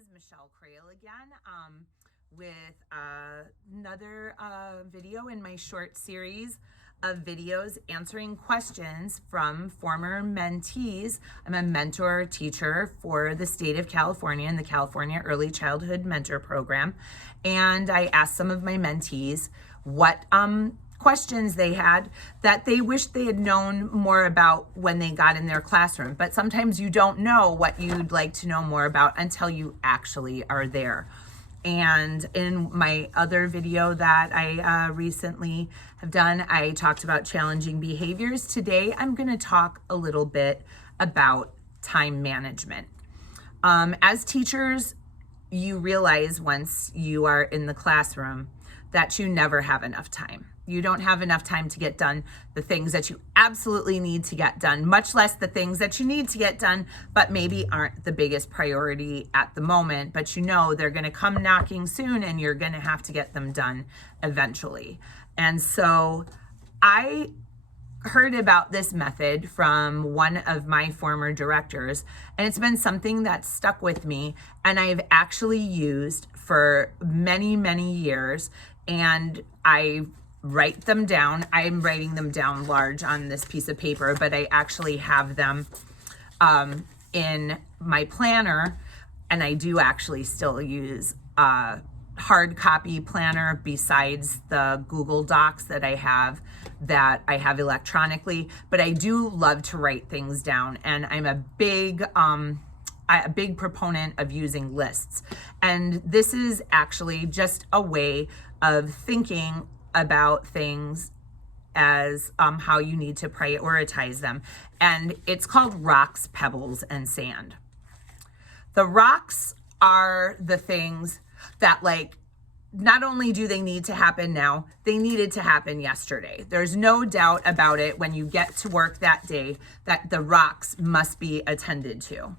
is Michelle Krehl again with another video in my short series of videos answering questions from former mentees. I'm a mentor teacher for the state of California in the California Early Childhood Mentor Program, and I asked some of my mentees what questions they had that they wished they had known more about when they got in their classroom. But sometimes you don't know what you'd like to know more about until you actually are there. And in my other video that I recently have done, I talked about challenging behaviors. Today, I'm going to talk a little bit about time management. As teachers, you realize once you are in the classroom that you never have enough time. You don't have enough time to get done the things that you absolutely need to get done, much less the things that you need to get done, but maybe aren't the biggest priority at the moment, but you know they're going to come knocking soon and you're going to have to get them done eventually. And so I heard about this method from one of my former directors, and it's been something that stuck with me and I've actually used for many, many years. And I write them down. I'm writing them down large on this piece of paper, but I actually have them in my planner, and I do actually still use a hard copy planner besides the Google Docs that I have electronically, but I do love to write things down, and I'm a big proponent of using lists. And this is actually just a way of thinking about things as how you need to prioritize them. And it's called rocks, pebbles, and sand. The rocks are the things that, like, not only do they need to happen now, they needed to happen yesterday. There's no doubt about it when you get to work that day that the rocks must be attended to.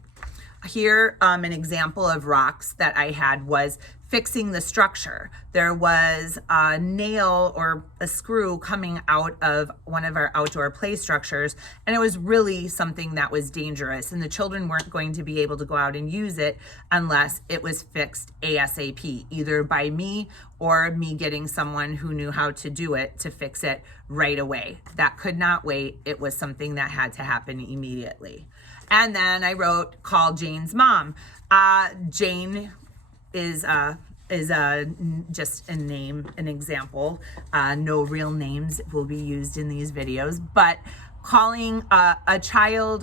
Here, an example of rocks that I had was fixing the structure. There was a nail or a screw coming out of one of our outdoor play structures, and it was really something that was dangerous, and the children weren't going to be able to go out and use it unless it was fixed ASAP, either by me or me getting someone who knew how to do it to fix it right away. That could not wait. It was something that had to happen immediately. And then I wrote, call Jane's mom. Jane is just a name, an example. No real names will be used in these videos, but calling a child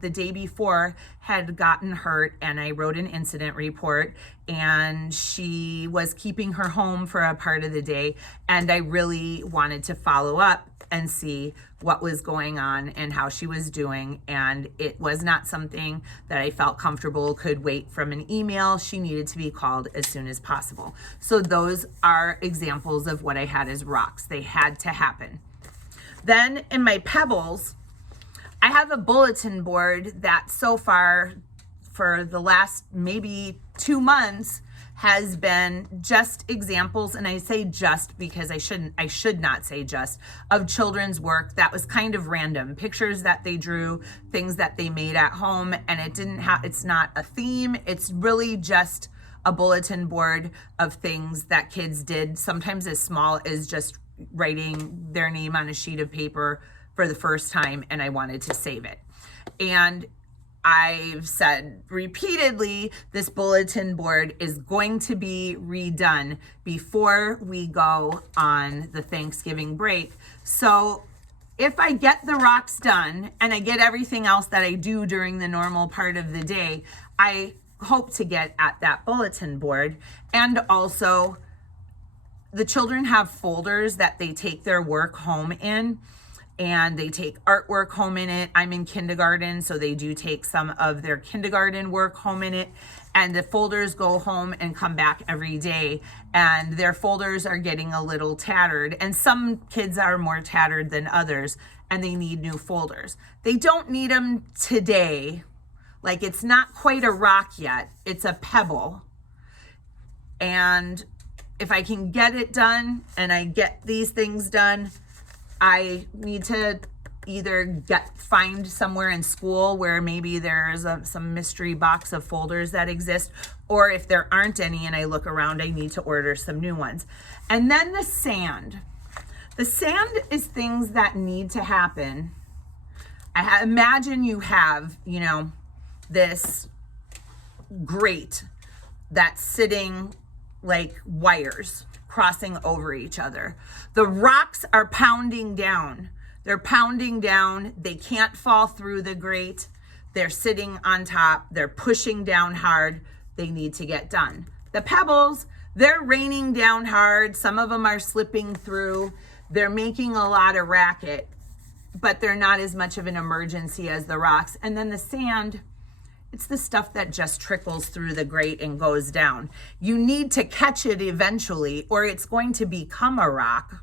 the day before had gotten hurt, and I wrote an incident report, and she was keeping her home for a part of the day, and I really wanted to follow up and see what was going on and how she was doing, and it was not something that I felt comfortable could wait from an email. She needed to be called as soon as possible. So those are examples of what I had as rocks. They had to happen. Then in my pebbles, I have a bulletin board that so far for the last maybe 2 months has been just examples, and I say just because I should not say just, of children's work that was kind of random. Pictures that they drew, things that they made at home, and it's not a theme. It's really just a bulletin board of things that kids did, sometimes as small as just writing their name on a sheet of paper for the first time, and I wanted to save it. And I've said repeatedly, this bulletin board is going to be redone before we go on the Thanksgiving break. So if I get the rocks done and I get everything else that I do during the normal part of the day, I hope to get at that bulletin board. And also, the children have folders that they take their work home in, and they take artwork home in it. I'm in kindergarten, so they do take some of their kindergarten work home in it, and the folders go home and come back every day, and their folders are getting a little tattered, and some kids are more tattered than others, and they need new folders. They don't need them today. Like, it's not quite a rock yet, it's a pebble. And if I can get it done and I get these things done, I need to either find somewhere in school where maybe there's some mystery box of folders that exist, or if there aren't any and I look around, I need to order some new ones. And then the sand. The sand is things that need to happen. Imagine you have, this grate that's sitting like wires crossing over each other. The rocks are pounding down. They're pounding down. They can't fall through the grate. They're sitting on top. They're pushing down hard. They need to get done. The pebbles, they're raining down hard. Some of them are slipping through. They're making a lot of racket, but they're not as much of an emergency as the rocks. And then the sand, it's the stuff that just trickles through the grate and goes down. You need to catch it eventually, or it's going to become a rock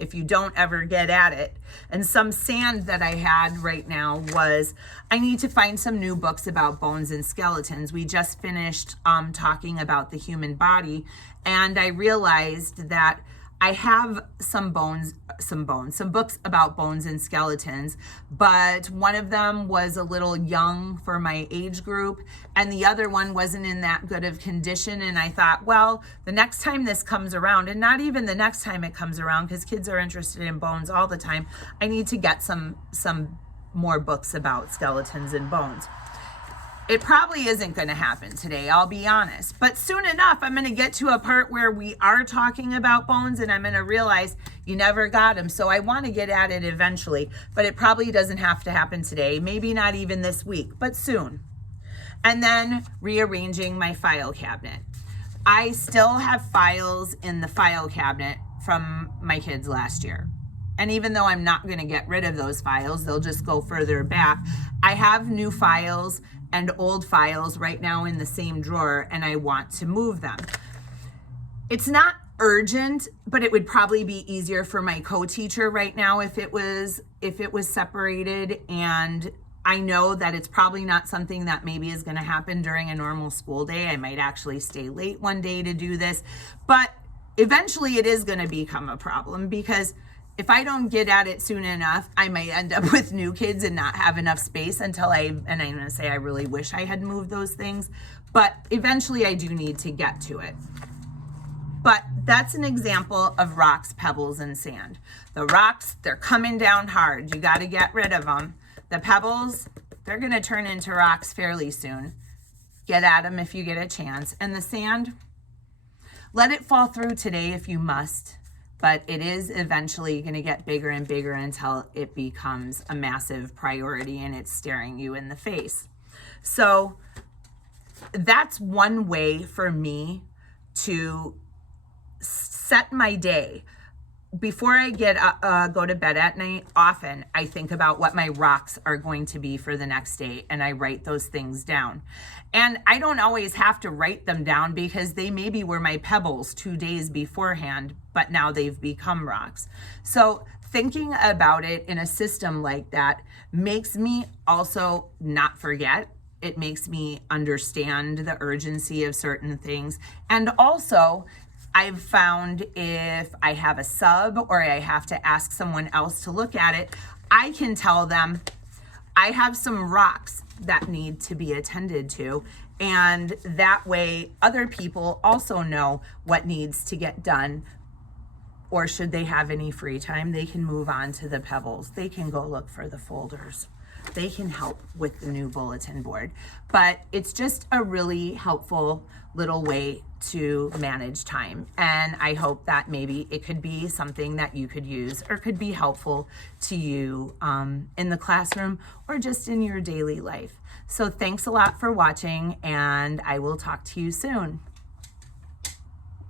if you don't ever get at it. And some sand that I had right now was, I need to find some new books about bones and skeletons. We just finished talking about the human body, and I realized that I have some books about bones and skeletons, but one of them was a little young for my age group, and the other one wasn't in that good of condition. And I thought, well, the next time this comes around, and not even the next time it comes around, because kids are interested in bones all the time, I need to get some more books about skeletons and bones. It probably isn't going to happen today, I'll be honest. But soon enough, I'm going to get to a part where we are talking about bones, and I'm going to realize you never got them. So I want to get at it eventually, but it probably doesn't have to happen today. Maybe not even this week, but soon. And then rearranging my file cabinet. I still have files in the file cabinet from my kids last year. And even though I'm not going to get rid of those files, they'll just go further back. I have new files and old files right now in the same drawer, and I want to move them. It's not urgent, but it would probably be easier for my co-teacher right now if it was separated. And I know that it's probably not something that maybe is going to happen during a normal school day. I might actually stay late one day to do this, but eventually it is going to become a problem, because if I don't get at it soon enough, I might end up with new kids and not have enough space and I'm going to say I really wish I had moved those things, but eventually I do need to get to it. But that's an example of rocks, pebbles, and sand. The rocks, they're coming down hard. You got to get rid of them. The pebbles, they're going to turn into rocks fairly soon. Get at them if you get a chance. And the sand, let it fall through today if you must. But it is eventually going to get bigger and bigger until it becomes a massive priority and it's staring you in the face. So that's one way for me to set my day. Before I go to bed at night, often I think about what my rocks are going to be for the next day, and I write those things down. And I don't always have to write them down, because they maybe were my pebbles 2 days beforehand, but now they've become rocks. So thinking about it in a system like that makes me also not forget. It makes me understand the urgency of certain things. And also, I've found if I have a sub or I have to ask someone else to look at it, I can tell them I have some rocks that need to be attended to. And that way other people also know what needs to get done. Or should they have any free time, they can move on to the pebbles. They can go look for the folders. They can help with the new bulletin board. But it's just a really helpful little way to manage time. And I hope that maybe it could be something that you could use or could be helpful to you in the classroom or just in your daily life. So thanks a lot for watching, and I will talk to you soon.